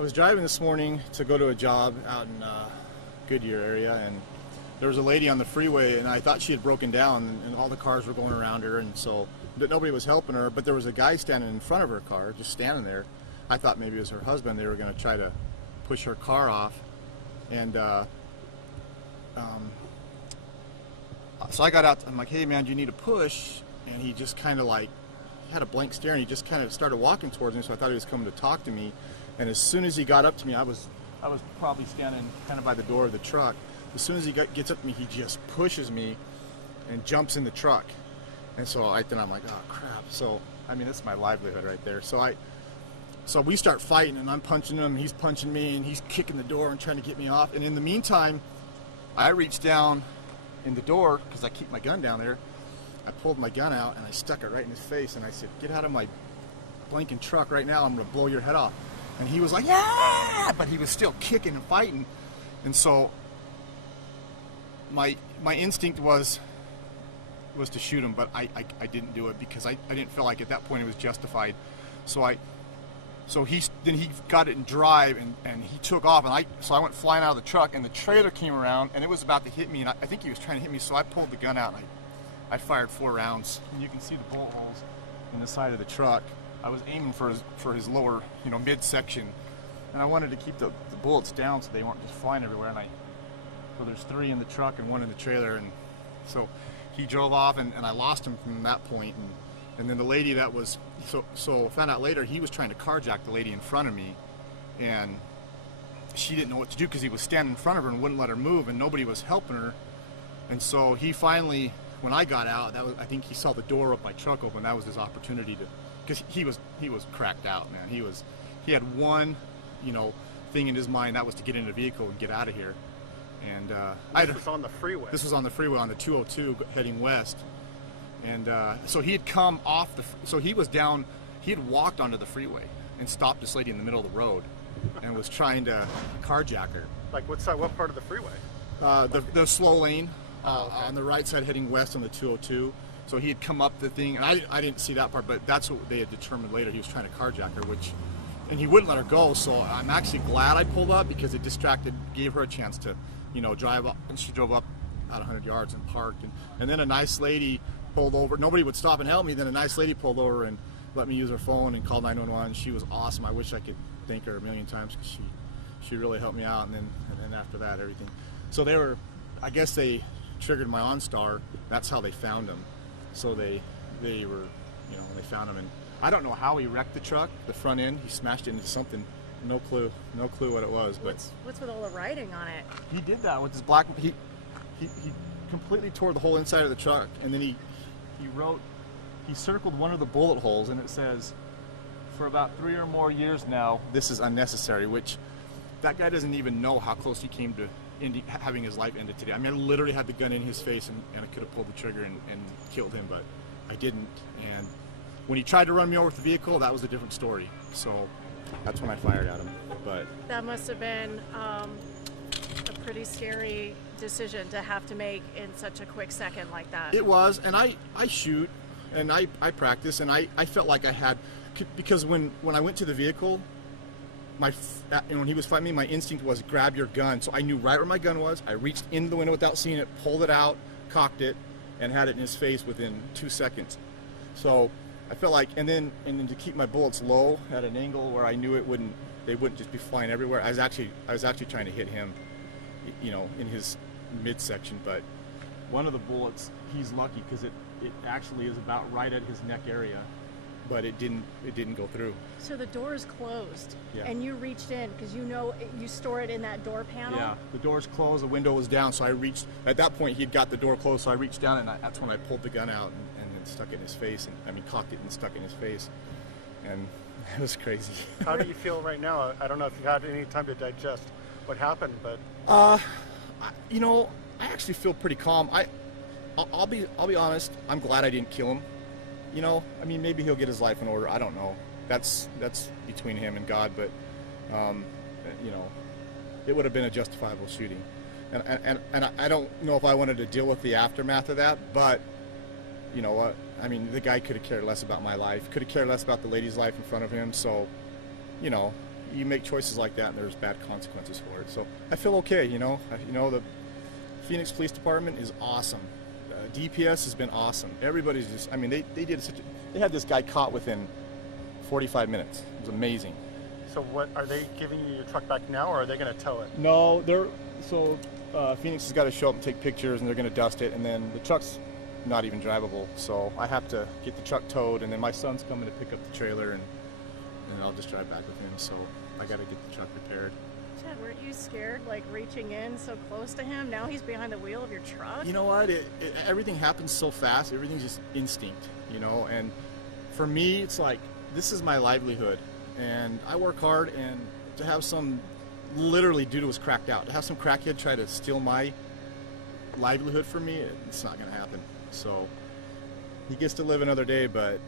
I was driving this morning to go to a job out in Goodyear area, and there was a lady on the freeway, and I thought she had broken down, and all the cars were going around her, and so nobody was helping her, but there was a guy standing in front of her car, just standing there. I thought maybe it was her husband. They were going to try to push her car off, and so I got out. I'm like, hey man, do you need a push? And he just kind of like had a blank stare, and he just kind of started walking towards me, so I thought he was coming to talk to me. And as soon as he got up to me, I was probably standing kind of by the door of the truck. As soon as he gets up to me, he just pushes me and jumps in the truck. And so then I'm like, oh crap. So I mean, that's my livelihood right there. So we start fighting, and I'm punching him, and he's punching me, and he's kicking the door and trying to get me off. And in the meantime, I reached down in the door, because I keep my gun down there. I pulled my gun out, and I stuck it right in his face, and I said, get out of my blanking truck right now, I'm going to blow your head off. And he was like, yeah! But he was still kicking and fighting. And so my instinct was to shoot him, but I didn't do it, because I didn't feel like at that point it was justified. So he got it in drive, and he took off, and I went flying out of the truck, and the trailer came around, and it was about to hit me, and I think he was trying to hit me, so I pulled the gun out, and I fired 4 rounds, and you can see the bullet holes in the side of the truck. I was aiming for his lower, midsection, and I wanted to keep the bullets down so they weren't just flying everywhere. So there's 3 in the truck and 1 in the trailer, and so he drove off, and I lost him from that point. And then the lady that was, so I found out later, he was trying to carjack the lady in front of me, and she didn't know what to do because he was standing in front of her and wouldn't let her move, and nobody was helping her. And so he finally, when I got out, I think he saw the door of my truck open. That was his opportunity to, because he was cracked out, man. He had one, thing in his mind, that was to get in a vehicle and get out of here. And this was on the freeway. This was on the freeway on the 202 heading west. And so he had come off so he was down, he had walked onto the freeway and stopped this lady in the middle of the road and was trying to carjack her. Like what part of the freeway? The slow lane okay. On the right side heading west on the 202. So he had come up the thing, and I didn't see that part, but that's what they had determined later. He was trying to carjack her, and he wouldn't let her go, so I'm actually glad I pulled up, because it gave her a chance to, drive up, and she drove up about 100 yards and parked, and then a nice lady pulled over. Nobody would stop and help me. Then a nice lady pulled over and let me use her phone and called 911. She was awesome. I wish I could thank her a million times, because she really helped me out. And then after that, everything. So I guess they triggered my OnStar. That's how they found him. So they were, they found him, and I don't know how he wrecked the truck, the front end. He smashed it into something. No clue what it was. But what's with all the writing on it? He did that with his black. He completely tore the whole inside of the truck, and then he circled one of the bullet holes, and it says, for about 3 or more years now, this is unnecessary, which that guy doesn't even know how close he came to having his life ended today. I mean, I literally had the gun in his face, and I could have pulled the trigger and killed him, but I didn't. And when he tried to run me over with the vehicle, that was a different story. So that's when I fired at him. But that must have been a pretty scary decision to have to make in such a quick second like that. It was, and I shoot, and I practice, and I felt like I had, because when I went to the vehicle, when he was fighting me, my instinct was grab your gun. So I knew right where my gun was. I reached into the window without seeing it, pulled it out, cocked it, and had it in his face within 2 seconds. So I felt like, and then to keep my bullets low at an angle where I knew they wouldn't just be flying everywhere. I was actually trying to hit him, in his midsection. But one of the bullets, he's lucky, because it actually is about right at his neck area, but it didn't go through. So the door is closed, yeah. And you reached in, because you store it in that door panel? Yeah, the door's closed, the window was down, so I reached, at that point he had got the door closed, so I reached down, and that's when I pulled the gun out and then stuck it in his face, cocked it and stuck it in his face, and it was crazy. How do you feel right now? I don't know if you had any time to digest what happened, but... I actually feel pretty calm. I'll be honest, I'm glad I didn't kill him. Maybe he'll get his life in order. I don't know. That's between him and God, but it would have been a justifiable shooting. And I don't know if I wanted to deal with the aftermath of that, but you know what? I mean, the guy could have cared less about my life, could have cared less about the lady's life in front of him. So, you make choices like that, and there's bad consequences for it. So I feel okay, you know. The Phoenix Police Department is awesome. DPS has been awesome. Everybody's just, I mean, they had this guy caught within 45 minutes. It was amazing. So what, are they giving you your truck back now, or are they going to tow it? No, Phoenix has got to show up and take pictures, and they're going to dust it, and then the truck's not even drivable. So I have to get the truck towed, and then my son's coming to pick up the trailer, and I'll just drive back with him. So I got to get the truck repaired. Chad, weren't you scared, like reaching in so close to him? Now he's behind the wheel of your truck. You know what? Everything happens so fast. Everything's just instinct, you know. And for me, it's like, this is my livelihood, and I work hard. And to have some, literally, dude was cracked out. To have some crackhead try to steal my livelihood from me, it's not going to happen. So he gets to live another day, but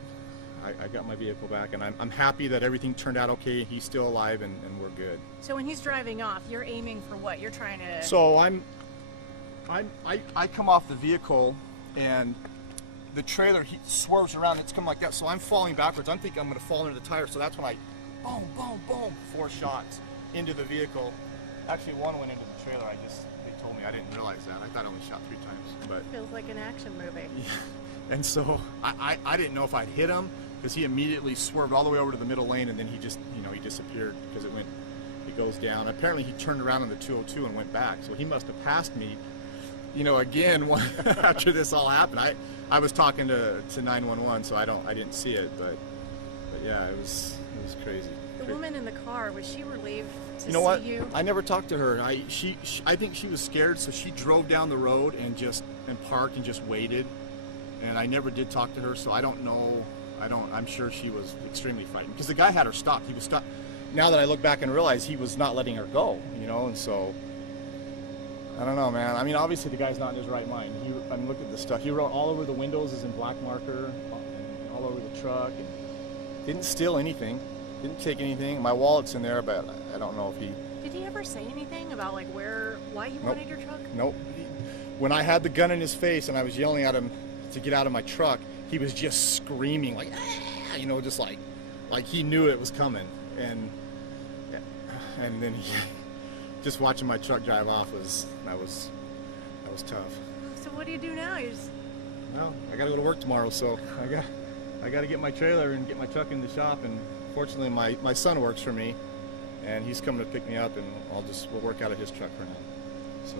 I got my vehicle back, and I'm happy that everything turned out okay. He's still alive, and we're good. So when he's driving off, you're aiming for what? You're trying to... So I come off the vehicle, and the trailer, he swerves around. It's coming like that, so I'm falling backwards. I'm thinking I'm going to fall into the tire, so that's when I, boom, boom, boom, 4 shots into the vehicle. Actually, one went into the trailer. They told me. I didn't realize that. I thought I only shot 3 times, but... Feels like an action movie. Yeah. And so I didn't know if I'd hit him, because he immediately swerved all the way over to the middle lane, and then he just, he disappeared because it goes down. Apparently he turned around on the 202 and went back, so he must have passed me, again after this all happened. I was talking to 911, so I didn't see it, but yeah, it was crazy. The woman in the car, was she relieved to You know what? see you? I never talked to her. I think she was scared, so she drove down the road and parked and just waited. And I never did talk to her, so I don't know. I'm sure she was extremely frightened, because the guy had her stopped. He was stopped. Now that I look back and realize he was not letting her go, and so I don't know, man. I mean, obviously the guy's not in his right mind. I'm looking at the stuff. He wrote all over the windows is in black marker, and all over the truck, and didn't steal anything, didn't take anything. My wallet's in there, but I don't know if he... Did he ever say anything about why he wanted your truck? Nope. When I had the gun in his face and I was yelling at him to get out of my truck, he was just screaming like, ah! Just like he knew it was coming, and then just watching my truck drive off was tough. So what do you do now? Well, I got to go to work tomorrow, so I got to get my trailer and get my truck in the shop, and fortunately my son works for me, and he's coming to pick me up, and we'll work out of his truck for now. So.